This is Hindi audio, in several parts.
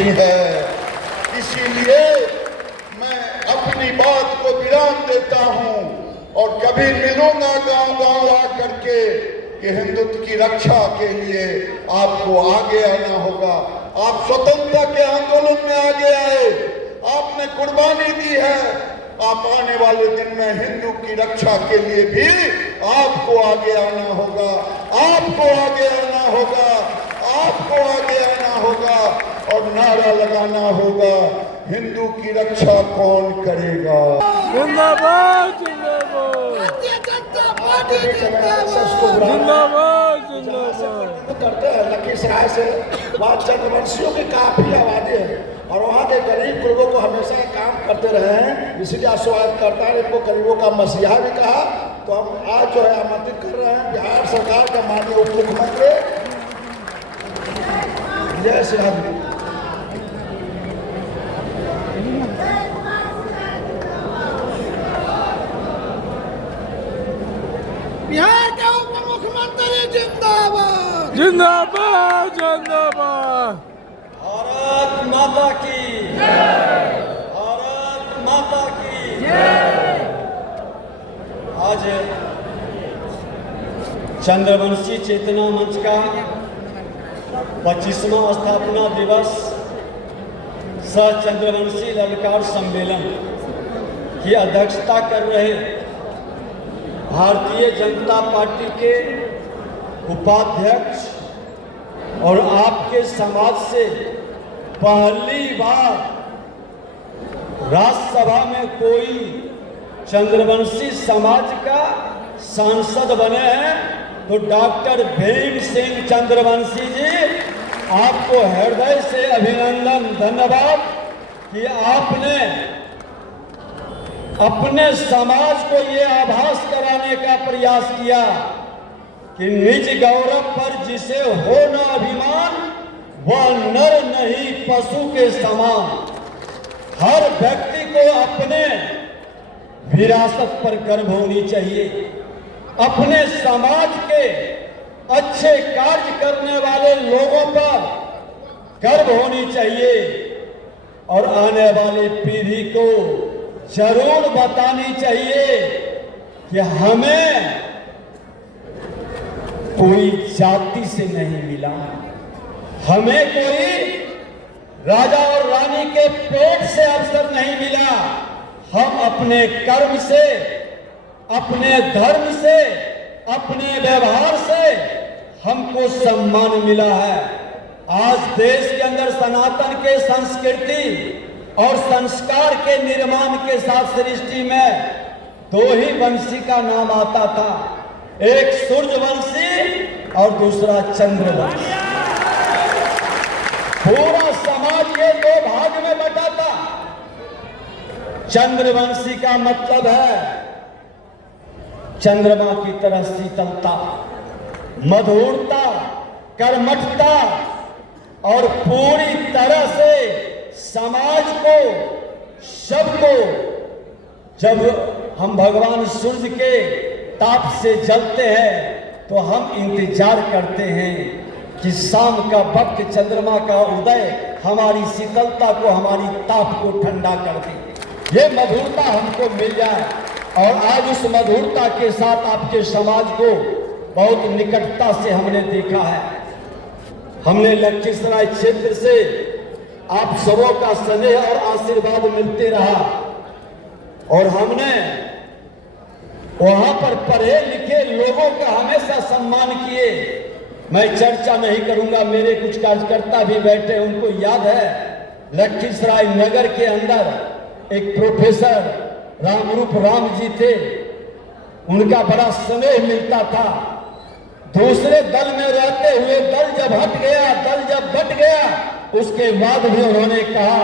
नहीं है। इसीलिए मैं अपनी बात को विराम देता हूं और कभी मिलूंगा गांव-गांव आकर के कि हिंदुत्व की रक्षा के लिए आपको आगे आना होगा। आप स्वतंत्रता के आंदोलन में आगे आए, आपने कुर्बानी दी है। आप आने वाले दिन में हिंदू की रक्षा के लिए भी आपको आगे आना होगा, आपको आगे आना होगा, आपको आगे आना होगा और नारा लगाना होगा, हिंदू की रक्षा कौन करेगा। जिंदाबाद जिंदाबाद जिंदाबाद जिंदाबाद करते हैं। लखीसराय से वहाँ चंद्रवंशियों की काफी आबादी है और वहाँ के गरीब लोगों को हमेशा काम करते रहे हैं, इसीलिए स्वागत करता है। इनको गरीबों का मसीहा भी कहा। तो हम आज जो है आमंत्रित कर रहे हैं बिहार सरकार का माननीय उप मुख्यमंत्री विजय सिन्हा जी। बिहार के उप मुख्यमंत्री जिंदाबाद जिंदाबाद जिंदाबाद। भारत माता की जय, भारत माता की जय। आज चंद्रवंशी चेतना मंच का 25वां स्थापना दिवस सह चंद्रवंशी ललकार सम्मेलन की अध्यक्षता कर रहे भारतीय जनता पार्टी के उपाध्यक्ष और आपके समाज से पहली बार राज्यसभा में कोई चंद्रवंशी समाज का सांसद बने हैं, तो डॉक्टर भीम सिंह चंद्रवंशी जी, आपको हृदय से अभिनंदन, धन्यवाद कि आपने अपने समाज को ये आभास कराने का प्रयास किया कि निज गौरव पर जिसे हो न अभिमान वह नर नहीं पशु के समान। हर व्यक्ति को अपने विरासत पर गर्व होनी चाहिए, अपने समाज के अच्छे कार्य करने वाले लोगों पर गर्व होनी चाहिए और आने वाली पीढ़ी को जरूर बतानी चाहिए कि हमें कोई जाति से नहीं मिला, हमें कोई राजा और रानी के पेट से अवसर नहीं मिला। हम अपने कर्म से, अपने धर्म से, अपने व्यवहार से हमको सम्मान मिला है। आज देश के अंदर सनातन के संस्कृति और संस्कार के निर्माण के साथ सृष्टि में दो ही वंशी का नाम आता था, एक सूर्यवंशी और दूसरा चंद्रवंशी। पूरा समाज ये दो भाग में बटा था। चंद्रवंशी का मतलब है चंद्रमा की तरह शीतलता, मधुरता, कर्मठता और पूरी तरह से समाज को, सबको, जब हम भगवान सूर्य के ताप से जलते हैं तो हम इंतजार करते हैं कि शाम का वक्त चंद्रमा का उदय हमारी शीतलता को, हमारी ताप को ठंडा कर दे, ये मधुरता हमको मिल जाए। और आज उस मधुरता के साथ आपके समाज को बहुत निकटता से हमने देखा है। हमने लखीसराय क्षेत्र से आप सबों का स्नेह और आशीर्वाद मिलते रहा और हमने वहां पर पढ़े लिखे लोगों का हमेशा सम्मान किए। मैं चर्चा नहीं करूंगा, मेरे कुछ कार्यकर्ता भी बैठे, उनको याद है लखीसराय नगर के अंदर एक प्रोफेसर रामरूप राम जी थे, उनका बड़ा स्नेह मिलता था। दूसरे दल में रहते हुए दल जब हट गया, दल जब बट गया, उसके बाद भी उन्होंने कहा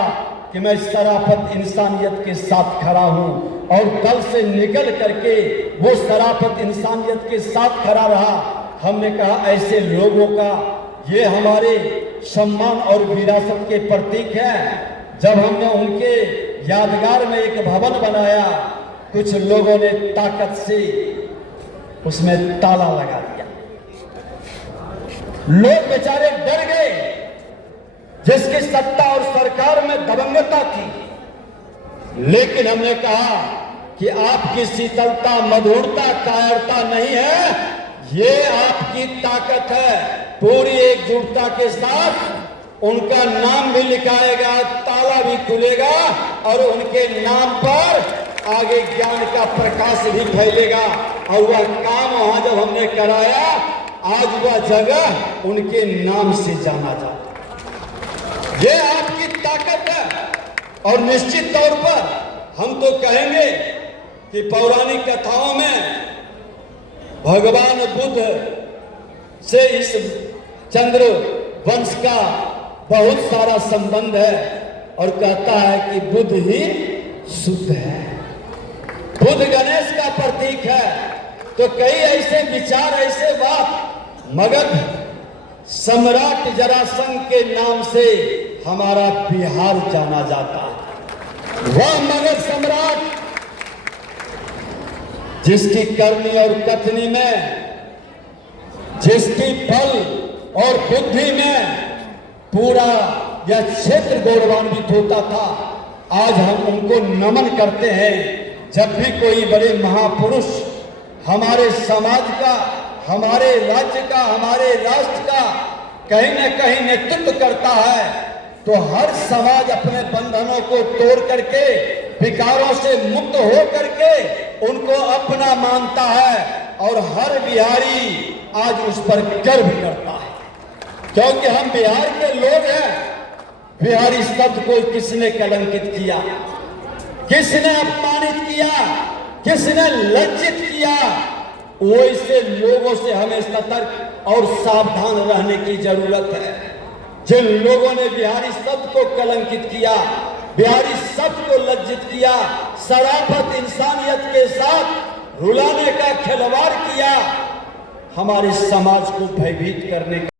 कि मैं शराफत इंसानियत के साथ खड़ा हूं और दल से निकल करके वो शराफत इंसानियत के साथ खड़ा रहा। हमने कहा ऐसे लोगों का ये हमारे सम्मान और विरासत के प्रतीक है। जब हमने उनके यादगार में एक भवन बनाया, कुछ लोगों ने ताकत से उसमें ताला लगा दिया। लोग बेचारे डर गए। जिसकी सत्ता और सरकार में दबंगता थी, लेकिन हमने कहा कि आपकी शीतलता, मधुरता, कायरता नहीं है, ये आपकी ताकत है। पूरी एकजुटता के साथ उनका नाम भी लिखाएगा, ताला भी खुलेगा और उनके नाम पर आगे ज्ञान का प्रकाश भी फैलेगा। और वह काम वहां जब हमने कराया, आज वह जगह उनके नाम से जाना जाता। ये आपकी ताकत है। और निश्चित तौर पर हम तो कहेंगे कि पौराणिक कथाओं में भगवान बुद्ध से इस चंद्र वंश का बहुत सारा संबंध है और कहता है कि बुद्ध ही शुद्ध है, बुद्ध गणेश का प्रतीक है। तो कई ऐसे विचार, ऐसे बात, मगध सम्राट जरासंध के नाम से हमारा बिहार जाना जाता है। वह मगध सम्राट जिसकी करनी और कथनी में, जिसकी बल और बुद्धि में पूरा यह क्षेत्र गौरवान्वित होता था, आज हम उनको नमन करते हैं। जब भी कोई बड़े महापुरुष हमारे समाज का, हमारे राज्य का, हमारे राष्ट्र का कहीं न कहीं नेतृत्व करता है, तो हर समाज अपने बंधनों को तोड़ करके, विकारों से मुक्त हो करके उनको अपना मानता है और हर बिहारी आज उस पर गर्व करता है, क्योंकि हम बिहार के लोग हैं। बिहारी शब्द को किसने कलंकित किया, किसने अपमानित किया, किसने लज्जित किया, वैसे लोगों से हमें सतर्क और सावधान रहने की जरूरत है। जिन लोगों ने बिहारी शब्द को कलंकित किया, बिहारी शब्द को लज्जित किया, शराफत, इंसानियत के साथ रुलाने का खिलवाड़ किया, हमारे समाज को भयभीत करने का